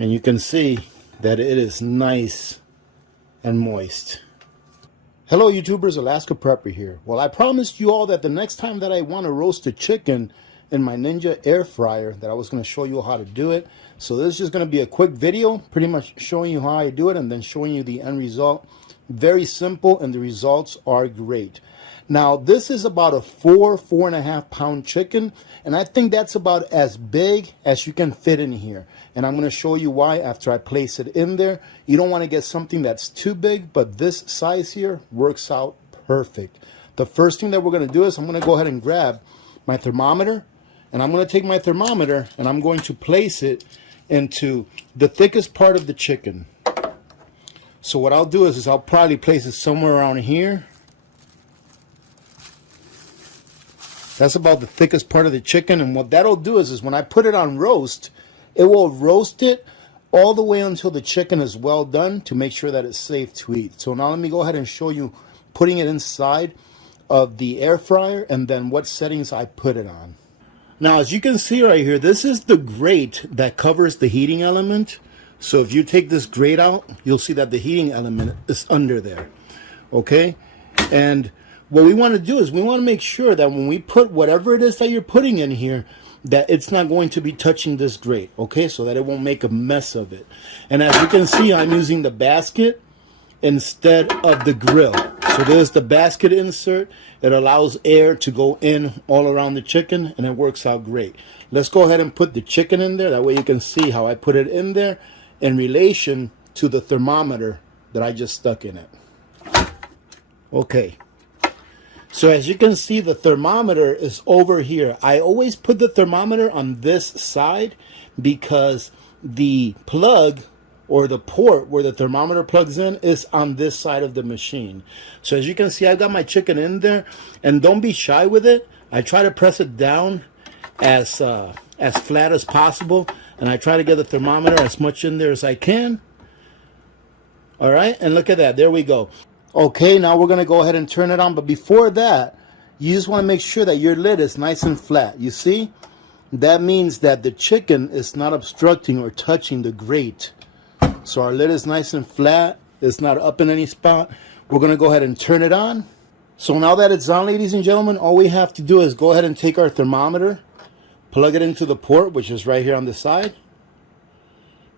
And you can see that it is nice and moist. Hello YouTubers, Alaska Prepper here. Well, I promised you all that the next time that I want to roast a chicken in my Ninja air fryer, that I was going to show you how to do it. So this is just going to be a quick video, pretty much showing you how I do it and then showing you the end result. Very simple, and the results are great. Now this is about a 4.5 pound chicken, and I think that's about as big as you can fit in here. And I'm going to show you why after I place it in there. You don't want to get something that's too big, but this size here works out perfect. The first thing that we're going to do is I'm going to go ahead and grab my thermometer, and I'm going to take my thermometer and I'm going to place it into the thickest part of the chicken. So what I'll do is I'll probably place it somewhere around here. That's about the thickest part of the chicken, and what that'll do is when I put it on roast, it will roast it all the way until the chicken is well done to make sure that it's safe to eat. So now let me go ahead and show you putting it inside of the air fryer and then what settings I put it on. Now as you can see right here, this is the grate that covers the heating element. So if you take this grate out, you'll see that the heating element is under there. Okay? And what we want to do is we want to make sure that when we put whatever it is that you're putting in here, that it's not going to be touching this grate, okay, so that it won't make a mess of it. And as you can see, I'm using the basket instead of the grill. So there's the basket insert. It allows air to go in all around the chicken, and it works out great. Let's go ahead and put the chicken in there. That way you can see how I put it in there in relation to the thermometer that I just stuck in it. Okay. So as you can see, the thermometer is over here. I always put the thermometer on this side because the plug or the port where the thermometer plugs in is on this side of the machine. So as you can see, I've got my chicken in there, and don't be shy with it. I try to press it down as flat as possible, and I try to get the thermometer as much in there as I can. All right, and look at that. There we go. Okay, now we're going to go ahead and turn it on. But before that, you just want to make sure that your lid is nice and flat. You see? That means that the chicken is not obstructing or touching the grate. So our lid is nice and flat. It's not up in any spot. We're going to go ahead and turn it on. So now that it's on, ladies and gentlemen, all we have to do is go ahead and take our thermometer, plug it into the port, which is right here on the side.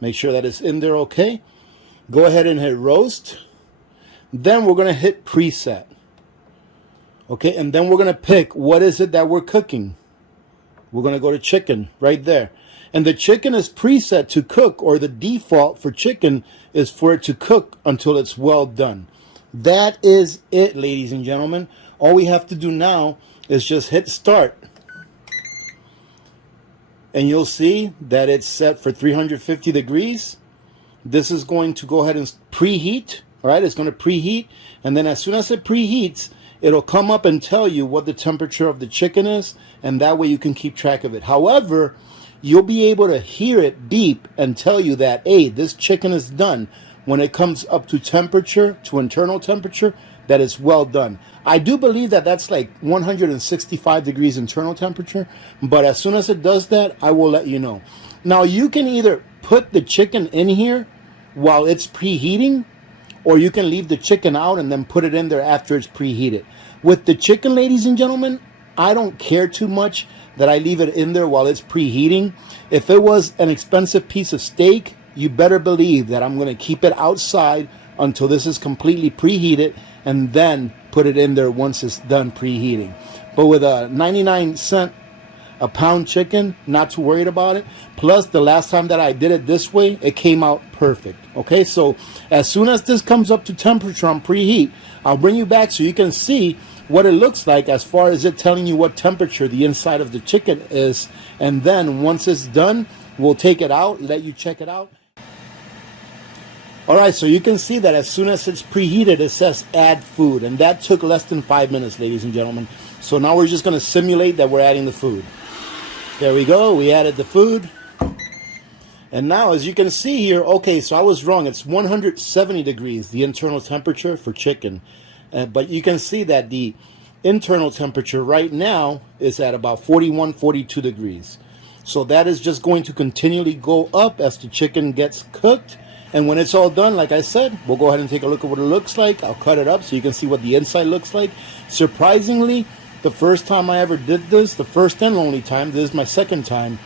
Make sure that it's in there okay. Go ahead and hit roast. Then we're going to hit preset. Okay, and then we're going to pick what is it that we're cooking. We're going to go to chicken right there. And the chicken is preset to cook, or the default for chicken is for it to cook until it's well done. That is it, ladies and gentlemen. All we have to do now is just hit start. And you'll see that it's set for 350 degrees. This is going to go ahead and preheat. All right, it's going to preheat, and then as soon as it preheats, it'll come up and tell you what the temperature of the chicken is, and that way you can keep track of it. However, you'll be able to hear it beep and tell you that, hey, this chicken is done. When it comes up to temperature, to internal temperature, that it's well done. I do believe that that's like 165 degrees internal temperature, but as soon as it does that, I will let you know. Now, you can either put the chicken in here while it's preheating, or you can leave the chicken out and then put it in there after it's preheated. With the chicken, ladies and gentlemen, I don't care too much that I leave it in there while it's preheating. If it was an expensive piece of steak, you better believe that I'm going to keep it outside until this is completely preheated and then put it in there once it's done preheating. But with a 99-cent a pound chicken, not too worried about it. Plus, the last time that I did it this way, it came out perfect. Okay, so as soon as this comes up to temperature on preheat, I'll bring you back so you can see what it looks like as far as it telling you what temperature the inside of the chicken is. And then once it's done, we'll take it out, let you check it out. All right, so you can see that as soon as it's preheated, it says add food. And that took less than 5 minutes, ladies and gentlemen. So now we're just going to simulate that we're adding the food. There we go. We added the food. And now, as you can see here, okay, so I was wrong. It's 170 degrees, the internal temperature for chicken. But you can see that the internal temperature right now is at about 41, 42 degrees. So that is just going to continually go up as the chicken gets cooked. And when it's all done, like I said, we'll go ahead and take a look at what it looks like. I'll cut it up so you can see what the inside looks like. Surprisingly, the first time I ever did this, the first and only time, this is my second time,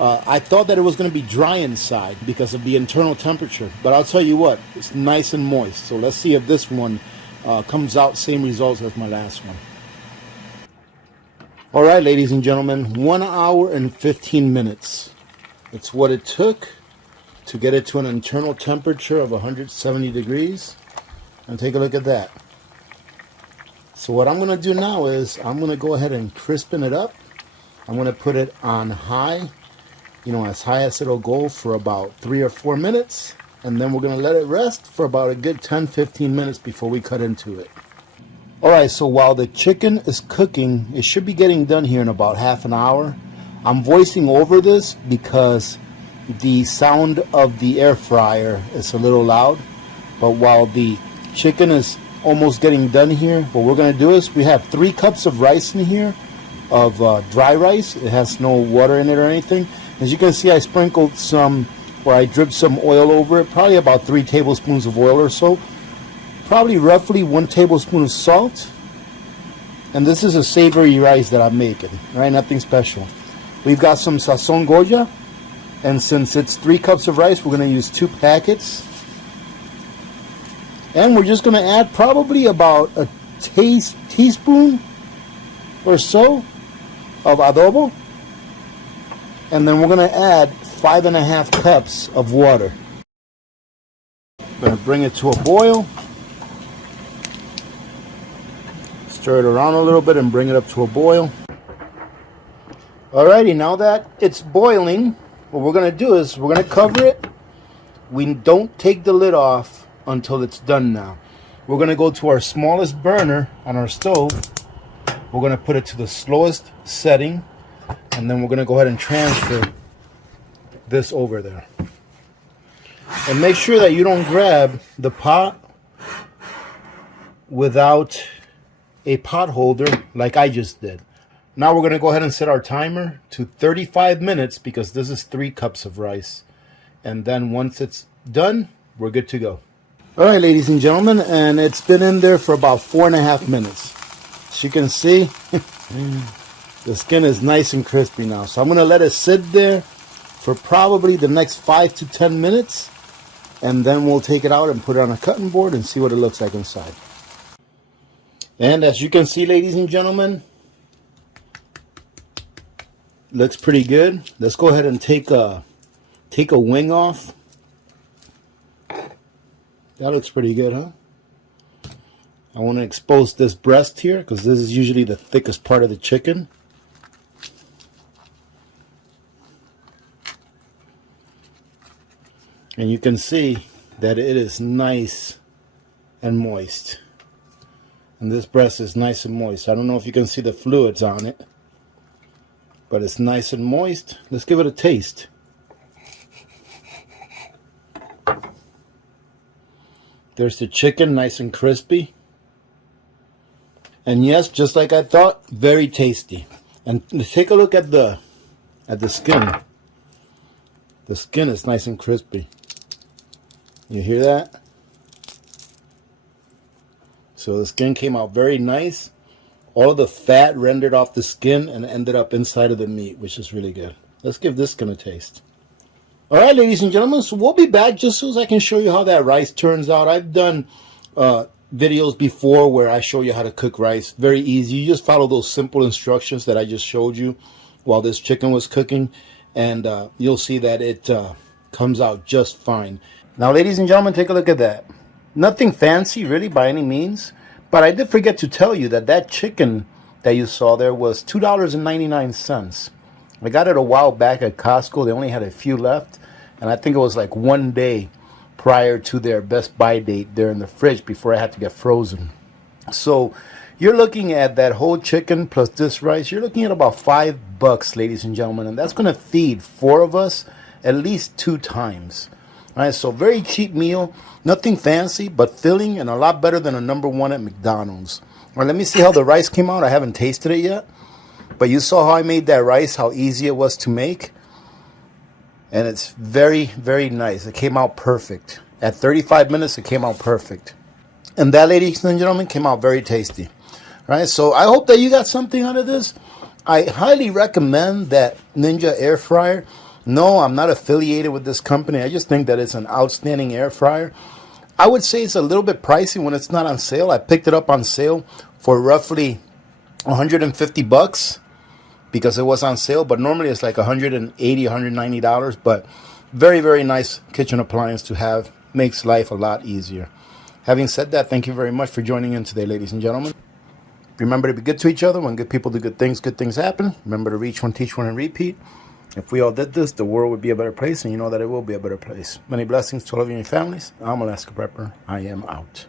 I thought that it was going to be dry inside because of the internal temperature. But I'll tell you what, it's nice and moist. So let's see if this one comes out same results as my last one. All right, ladies and gentlemen, 1 hour and 15 minutes. It's what it took to get it to an internal temperature of 170 degrees. And take a look at that. So what I'm going to do now is I'm going to go ahead and crispen it up. I'm going to put it on high, as high as it'll go for about 3 or 4 minutes. And then we're going to let it rest for about a good 10-15 minutes before we cut into it. Alright, so while the chicken is cooking, it should be getting done here in about half an hour. I'm voicing over this because the sound of the air fryer is a little loud. But while the chicken is almost getting done here, what we're going to do is we have 3 cups of rice in here of dry rice. It has no water in it or anything. As you can see, I sprinkled some, or I dripped some oil over it, probably about 3 tablespoons of oil or so. Probably roughly 1 tablespoon of salt. And this is a savory rice that I'm making, right? Nothing special. We've got some sazon Goya, and since it's 3 cups of rice, we're going to use 2 packets. And we're just going to add probably about a teaspoon or so of adobo. And then we're going to add 5.5 cups of water. I'm going to bring it to a boil. Stir it around a little bit and bring it up to a boil. Alrighty, now that it's boiling, what we're going to do is we're going to cover it. We don't take the lid off until it's done now. We're going to go to our smallest burner on our stove. We're going to put it to the slowest setting. And then we're going to go ahead and transfer this over there. And make sure that you don't grab the pot without a pot holder like I just did. Now we're going to go ahead and set our timer to 35 minutes because this is 3 cups of rice. And then once it's done, we're good to go. All right, ladies and gentlemen, and it's been in there for about 4.5 minutes. As you can see, the skin is nice and crispy now. So I'm going to let it sit there for probably the next 5 to 10 minutes. And then we'll take it out and put it on a cutting board and see what it looks like inside. And as you can see, ladies and gentlemen, looks pretty good. Let's go ahead and take a wing off. That looks pretty good, huh? I want to expose this breast here because this is usually the thickest part of the chicken. And you can see that it is nice and moist. And this breast is nice and moist. I don't know if you can see the fluids on it, but it's nice and moist. Let's give it a taste. There's the chicken, nice and crispy. And yes, just like I thought, very tasty. And take a look at the skin. The skin is nice and crispy. You hear that? So the skin came out very nice. All of the fat rendered off the skin and ended up inside of the meat, which is really good. Let's give this skin a taste. All right, ladies and gentlemen, so we'll be back just so as I can show you how that rice turns out. I've done videos before where I show you how to cook rice. Very easy. You just follow those simple instructions that I just showed you while this chicken was cooking, and you'll see that it comes out just fine. Now, ladies and gentlemen, take a look at that. Nothing fancy, really, by any means. But I did forget to tell you that that chicken that you saw there was $2.99. I got it a while back at Costco. They only had a few left. And I think it was like 1 day prior to their Best Buy date there in the fridge before I had to get frozen. So you're looking at that whole chicken plus this rice. You're looking at about $5, ladies and gentlemen. And that's going to feed 4 of us at least 2 times. All right, so very cheap meal, nothing fancy, but filling and a lot better than a #1 at McDonald's. All right, let me see how the rice came out. I haven't tasted it yet. But you saw how I made that rice, how easy it was to make. And it's very, very nice. It came out perfect. At 35 minutes, it came out perfect. And that, ladies and gentlemen, came out very tasty. Right? So I hope that you got something out of this. I highly recommend that Ninja air fryer. No, I'm not affiliated with this company. I just think that it's an outstanding air fryer. I would say it's a little bit pricey when it's not on sale. I picked it up on sale for roughly $150 because it was on sale, but normally it's like $180, $190. But very, very nice kitchen appliance to have. Makes life a lot easier. Having said that, thank you very much for joining in today, ladies and gentlemen. Remember to be good to each other. When good people do good things happen. Remember to reach one, teach one, and repeat. If we all did this, the world would be a better place, and you know that it will be a better place. Many blessings to all of you and your families. I'm Alaska Prepper. I am out.